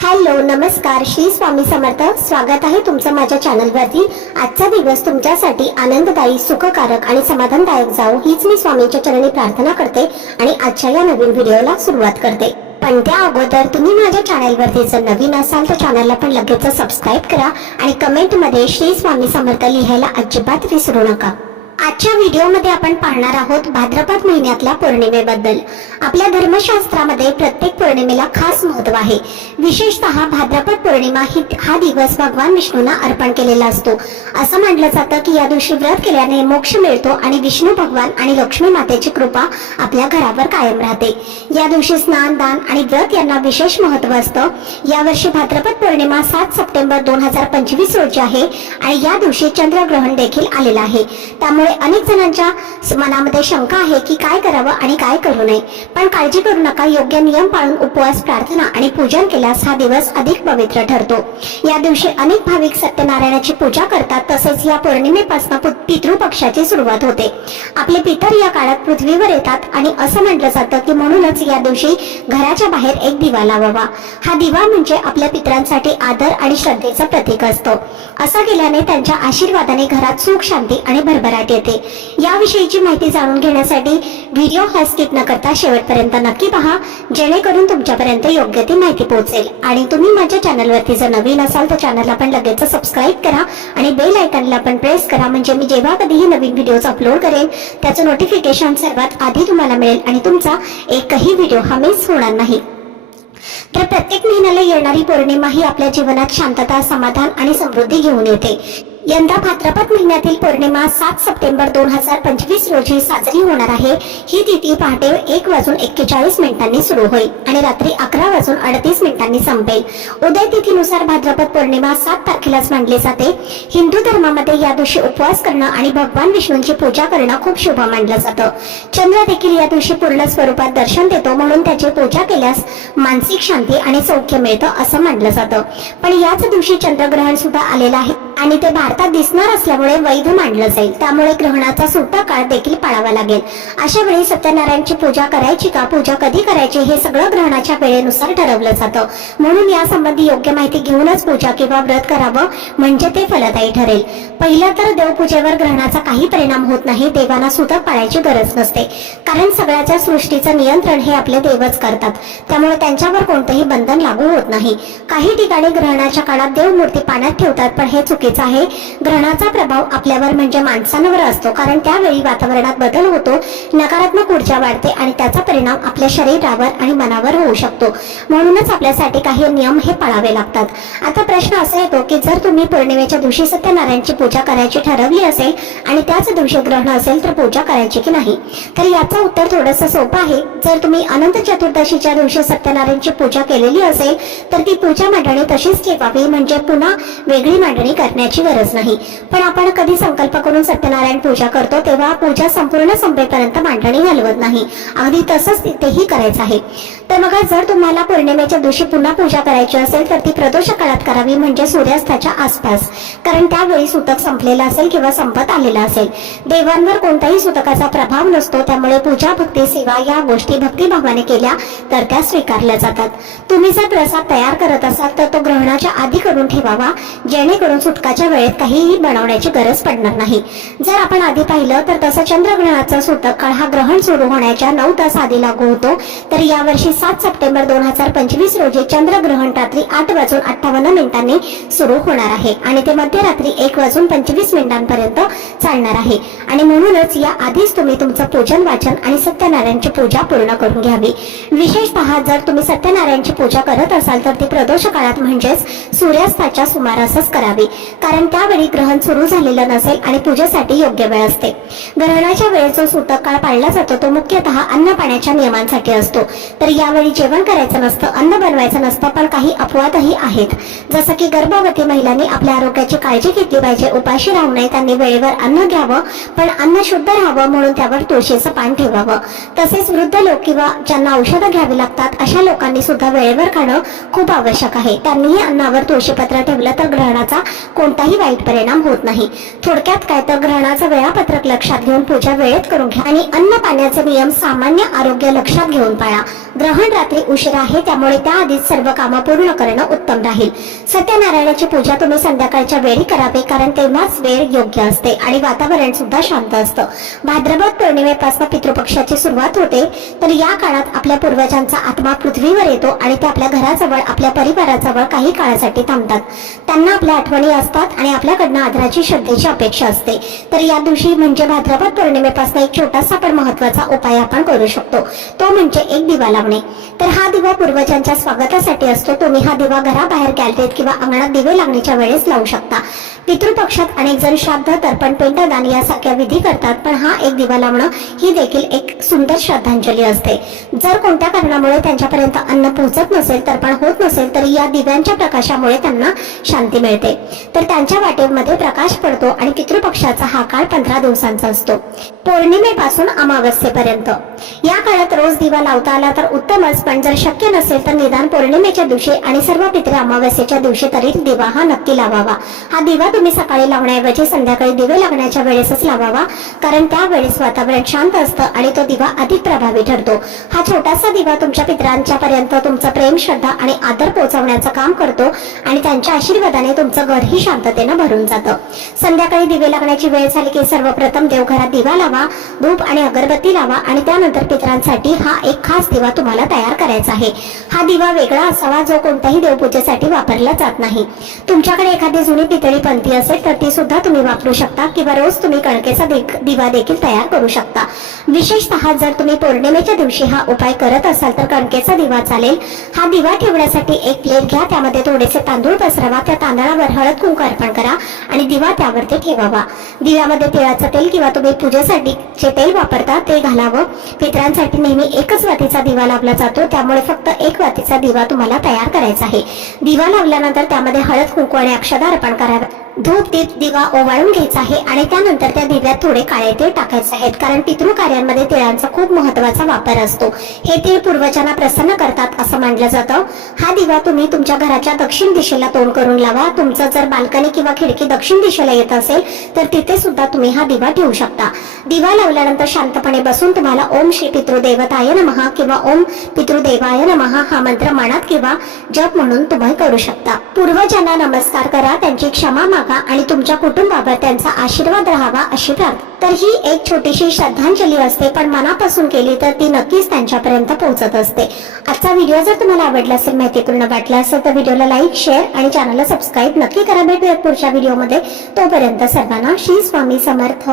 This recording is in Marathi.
हॅलो नमस्कार, श्री स्वामी समर्थ. स्वागत आहे तुमचं माझ्या चॅनलवरती. आजचा दिवस तुमच्यासाठी आनंददायी, सुखकारक आणि समाधानदायक जावो हीच मी स्वामींच्या चरणी प्रार्थना करते आणि आजच्या या नवीन व्हिडिओला सुरुवात करते. पण त्या अगोदर तुम्ही माझ्या चॅनलवरती जर नवीन असाल तर चॅनलला पण लगेच सबस्क्राईब करा आणि कमेंटमध्ये श्री स्वामी समर्थ लिहायला अजिबात विसरू नका. आजच्या व्हिडिओमध्ये आपण पाहणार आहोत भाद्रपद महिन्यातल्या पौर्णिमेबद्दल. आपल्या धर्मशास्त्रामध्ये प्रत्येक पौर्णिमेला खास महत्त्व आहे. विशेषतः भाद्रपद पौर्णिमा हा दिवस भगवान विष्णूंना अर्पण केलेला असतो. असं म्हटलं जातं की या दिवशी व्रत केल्याने मोक्ष मिळतो आणि विष्णू भगवान आणि लक्ष्मी मातेची कृपा आपल्या घरावर कायम राहते. या दिवशी स्नान, दान आणि व्रत यांना विशेष महत्त्व असतं. यावर्षी भाद्रपद पौर्णिमा 7 सप्टेंबर 2025 रोजी आहे आणि या दिवशी चंद्रग्रहण देखील आलेलं आहे. त्यामुळे अनेक जणांच्या मनामध्ये शंका आहे की काय करावं आणि काय करू नये. पण काळजी करू नका. योग्य नियम पाळून उपवास, प्रार्थना आणि पूजन केल्यास हा दिवस अधिक पवित्र ठरतो. या दिवशी अनेक भाविक सत्यनारायणाची पूजा करतात. तसेच या पौर्णिमेपासून पितृपक्षाची सुरुवात होते. आपले पितर या काळात पृथ्वीवर येतात आणि असं म्हटलं जातं की म्हणूनच या दिवशी घराच्या बाहेर एक दिवा लावावा. हा दिवा म्हणजे आपल्या पितरांसाठी आदर आणि श्रद्धेचं प्रतीक असतो. असं केल्याने त्यांच्या आशीर्वादाने घरात सुख, शांती आणि भरभराट येते. याविषयीची माहिती जाणून घेण्यासाठी व्हिडिओ हा स्किप न करता शेवटपर्यंत नक्की पहा, जेणेकरून तुमच्यापर्यंत योग्य ती माहिती पोहोचेल. आणि तुम्ही माझ्या चॅनलवरती जर नवीन असाल तर चॅनलला पण लगेच सबस्क्राईब करा आणि बेल आयकॉनला पण प्रेस करा, म्हणजे मी जेव्हा कधीही नवीन व्हिडिओज अपलोड करेन त्याचं नोटिफिकेशन सर्वात आधी तुम्हाला मिळेल आणि तुमचा एकही व्हिडिओ हा मिस होणार नाही. तर प्रत्येक महिन्याला येणारी पौर्णिमा ही आपल्या जीवनात शांतता, समाधान आणि समृद्धी घेऊन येते. यंदा भाद्रपद महिन्यातील पौर्णिमा 7 सप्टेंबर 2025 रोजी साजरी होणार आहे. ही तिथी पहाटे 1:41 सुरू होईल आणि रात्री 11:38 संपेल. उदय तिथीनुसार भाद्रपद पौर्णिमा 7 तारखेलाच मानली जाते. हिंदू धर्मामध्ये या दिवशी उपवास करणं आणि भगवान विष्णूंची पूजा करणं खूप शुभ मानलं जातं. चंद्र देखील या दिवशी पूर्ण स्वरूपात दर्शन देतो, म्हणून त्याची पूजा केल्यास मानसिक शांती आणि सौख्य मिळतं असं मानलं जातं. पण याच दिवशी चंद्रग्रहण सुद्धा आलेलं आहे आणि ते भारतात दिसणार असल्यामुळे वैध मानलं जाईल. त्यामुळे ग्रहणाचा सुद्धा काळ देखील पाळावा लागेल. अशा वेळी सत्यनारायणची पूजा करायची का, पूजा कधी करायची हे सगळं ग्रहणाच्या वेळेनुसार ठरवलं जातं. म्हणून यासंबंधी योग्य माहिती घेऊनच पूजा किंवा व्रत करावं, म्हणजे ते फलदायी ठरेल. पहिलं तर देवपूजेवर ग्रहणाचा काही परिणाम होत नाही. देवांना सुद्धा पाळायची गरज नसते, कारण सगळ्याच्या सृष्टीचं नियंत्रण हे आपले देवच करतात. त्यामुळे त्यांच्यावर कोणतेही बंधन लागू होत नाही. काही ठिकाणी ग्रहणाच्या काळात देवमूर्ती पाण्यात ठेवतात, पण हे चुकीचं आहे. ग्रहणाचा प्रभाव आपल्यावर म्हणजे माणसांवर असतो, कारण त्यावेळी वातावरणात बदल होतो, नकारात्मक ऊर्जा वाढते आणि त्याचा परिणाम आपल्या शरीरावर आणि मनावर होऊ शकतो. म्हणूनच आपल्यासाठी काही नियम हे पाळावे लागतात. आता प्रश्न असा येतो की जर तुम्ही पौर्णिमेच्या दिवशी सत्यनारायणची पूजा करायची ठरवली असेल आणि त्याच दिवशी ग्रहण असेल तर पूजा करायची की नाही? तर याचं उत्तर थोडंसं सोपं आहे. जर तुम्ही अनंत चतुर्दशीच्या दिवशी सत्यनारायणची पूजा केलेली असेल तर ती पूजा मांडणी तशीच ठेवावी, म्हणजे पुन्हा वेगळी मांडणी करण्याची गरज नाही. पण आपण कधी संकल्प करून सत्यनारायण पूजा करतो तेव्हा पूजा संपूर्ण संपेपर्यंत मांडणी घालवत नाही. अगदी तसंच तेही करायचं आहे. तर बघा, जर तुम्हाला पौर्णिमेच्या दिवशी पुन्हा पूजा करायची असेल तर ती प्रदोष काळात करावी, म्हणजे सूर्यास्ताच्या आसपास, कारण त्यावेळी सूतक संपलेला असेल किंवा संपत आलेला असेल. देवांवर कोणताही सूतकाचा प्रभाव नसतो, त्यामुळे पूजा, भक्ती, सेवा या गोष्टी भक्तिभावाने केल्या तर त्या स्वीकारल्या जातात. तुम्ही जर प्रसाद तयार करत असाल तर तो ग्रहणाच्या आधी करून ठेवावा, जेणेकरून सुटकाच्या वेळेत काहीही बनवण्याची गरज पडणार नाही. जर आपण आधी पाहिलं तर तसं चंद्रग्रहणाचा सूतक काळ हा ग्रहण सुरू होण्याच्या 9 तास आधी लागू होतो. तर यावर्षी 7 सप्टेंबर 2025 रोजी चंद्रग्रहण रात्री 8:58 सुरू होणार आहे आणि ते मध्यरात्री 1:25 चालणार आहे. आणि म्हणूनच या आधीच तुम्ही तुमचं पूजन, वाचन आणि सत्यनारायणची पूजा पूर्ण करून घ्यावी. विशेषतः जर तुम्ही सत्यनारायणची पूजा करत असाल तर ती प्रदोष काळात म्हणजेच सूर्यास्ताच्या सुमारासच करावी, कारण त्यावेळी ग्रहण सुरू झालेलं नसेल आणि पूजेसाठी योग्य वेळ असते. ग्रहणाच्या वेळेस जो सूतक काळ पाळला जातो तो मुख्यतः अन्न पाण्याच्या नियमांसाठी असतो. तर यावेळी जेवण करायचं नसतं, अन्न बनवायचं नसतं. पण काही अपवादही आहेत, जसं की गर्भवती महिलांनी आपल्या आरोग्याची काळजी घेतली पाहिजे, उपाशी राहू नये, त्यांनी वेळेवर अन्न घ्यावं, पण अन्न शुद्ध राहावं म्हणून त्यावर तुळशीचं पान ठेवावं. तसेच वृद्ध लोक किंवा ज्यांना औषधं घ्यावी लागतात अशा लोकांनी सुद्धा वेळेवर खाणं खूप आवश्यक आहे. त्यांनीही अन्नावर तुळशीपत्र ठेवलं तर ग्रहणाचा कोणताही वाईट परिणाम होत नाही. थोडक्यात काय तर ग्रहणाचं वेळापत्रक लक्षात घेऊन पूजा वेळेत करून घ्या आणि अन्न पाण्याचे नियम सामान्य आरोग्य लक्षात घेऊन पाळा. ग्रहण रात्री उशीर आहे, त्यामुळे त्याआधीच सर्व कामं पूर्ण करणं उत्तम राहील. सत्यनारायणाची पूजा तुम्ही संध्याकाळच्या वेळी करावी, कारण तेव्हाच वेळ योग्य असते आणि वातावरण सुद्धा शांत असतं. भाद्रपद पौर्णिमेपासून पितृपक्षाची सुरुवात होते, तर या काळात आपल्या पूर्वजांचा आत्मा पृथ्वीवर येतो आणि ते आपल्या घराजवळ, आपल्या परिवाराजवळ काही काळासाठी थांबतात. त्यांना आपल्या आठवणी असतात आणि आपल्याकडनं आदराची, श्रद्धेची अपेक्षा असते. तर या दिवशी म्हणजे भाद्रपद पौर्णिमेपासून एक छोटासा पण महत्वाचा उपाय आपण करू शकतो, तो म्हणजे एक दिवा लावणे. तर हा दिवा पूर्वजांच्या स्वागतासाठी असतो. तुम्ही हा दिवा घराबाहेर, गॅलरीत किंवा अंगणात दिवे लागण्याच्या वेळेस लावू शकता. पितृपक्षात अनेक जण श्राद्ध, तर्पण, पिंडदान यासारख्या विधी करतात, पण हा एक दिवा लावणं ही देखील एक सुंदर श्रद्धांजली असते. जर कोणत्या कारणामुळे त्यांच्यापर्यंत अन्न पोहोचत नसेल, तर्पण होत नसेल, तर या दिव्यांच्या प्रकाशामुळे त्यांना शांती मिळते. तर त्यांच्या वाटेमध्ये प्रकाश पडतो आणि पितृपक्षाचा हा काळ 15 दिवसांचा असतो, पौर्णिमेपासून अमावस्येपर्यंत. या काळात रोज दिवा लावता आला तर उत्तमच, पण जर शक्य नसेल तर निदान पौर्णिमेच्या दिवशी आणि सर्व पितृ अमावस्येच्या दिवशी तरी दिवा हा नक्की लावावा. हा दिवा तुम्ही सकाळी लावण्याऐवजी संध्याकाळी दिवे लागण्याच्या वेळेसच लावावा, कारण त्यावेळेस वातावरण शांत असतं आणि तो दिवा अधिक प्रभावी ठरतो. हा छोटासा दिवा तुमच्या पितरांच्या पर्यंत तुमचं प्रेम, श्रद्धा आणि आदर पोहोचवण्याचं काम करतो आणि त्यांच्या आशीर्वादाने तुमचं घरही शांततेनं भरून जातं. संध्याकाळी दिवे लागण्याची वेळ झाली की सर्वप्रथम देवघरात दिवा लावा, धूप आणि अगरबत्ती लावा आणि त्यानंतर पितरांसाठी हा एक खास दिवा तुम्हाला तयार करायचा आहे. हा दिवा वेगळा असावा, जो कोणत्याही देवपूजेसाठी वापरला जात नाही. तुमच्याकडे एखादी जुनी पितळी पंथी असेल तर ती सुद्धा तुम्ही वापरू शकता किंवा रोज तुम्ही कणकेचा दिवा देखील तयार करू शकता. विशेषतः जर तुम्ही पौर्णिमेच्या दिवशी हा उपाय करत असाल तर कणकेचा दिवा चालेल. हा दिवा ठेवण्यासाठी एक प्लेट घ्या, त्यामध्ये थोडेसे तांदूळ पसरवा, त्या तांदळावर हळद कुंकू अर्पण करा आणि दिवा त्यावरती ठेवावा. दिव्यामध्ये तिळाचं तेल किंवा तुम्ही पूजेसाठी जे तेल वापरता ते घालावं. पितरांसाठी नेहमी एकच वातीचा दिवा लावला जातो, त्यामुळे फक्त एक वातीचा दिवा तुम्हाला तयार करायचा आहे. दिवा लावल्यानंतर त्यामध्ये हळद कुंकू आणि अक्षता अर्पण करावे. धूप दीप दिवा ओवाळून घ्यायचा आहे आणि त्यानंतर त्या दिव्यात थोडे काळे तीळ टाकायचे आहेत, कारण पितृ कार्यांमध्ये तिळांचा खूप महत्वाचा वापर असतो. हे तीळ पूर्वजांना प्रसन्न करतात असं मानलं जातं. हा दिवा तुम्ही तुमच्या घराच्या दक्षिण दिशेला तोंड करून लावा. तुमचं जर बाल्कनी किंवा खिडकी दक्षिण दिशेला येत असेल तर तिथे सुद्धा तुम्ही हा दिवा ठेवू शकता. दिवा लावल्यानंतर शांतपणे बसून तुम्हाला ओम श्री पितृदेवताय नमः किंवा ओम पितृदेवाय नमः हा मंत्र मनात किंवा जप म्हणून तुम्ही करू शकता. पूर्वजांना नमस्कार करा, त्यांची क्षमा मागा आणि तुमच्या कुटुंबावर त्यांचा आशीर्वाद राहावा अशी प्रार्थना. तर ही एक छोटीशी श्रद्धांजली असते, पण मनापासून केली तर ती नक्कीच त्यांच्यापर्यंत पोहोचत असते. आजचा व्हिडिओ जर तुम्हाला आवडला असेल, माहितीपूर्ण वाटला असेल तर व्हिडिओला लाईक, शेअर आणि चॅनलला सबस्क्राईब नक्की करा. भेटूयात पुढच्या व्हिडिओमध्ये. तोपर्यंत सर्वांना श्री स्वामी समर्थ.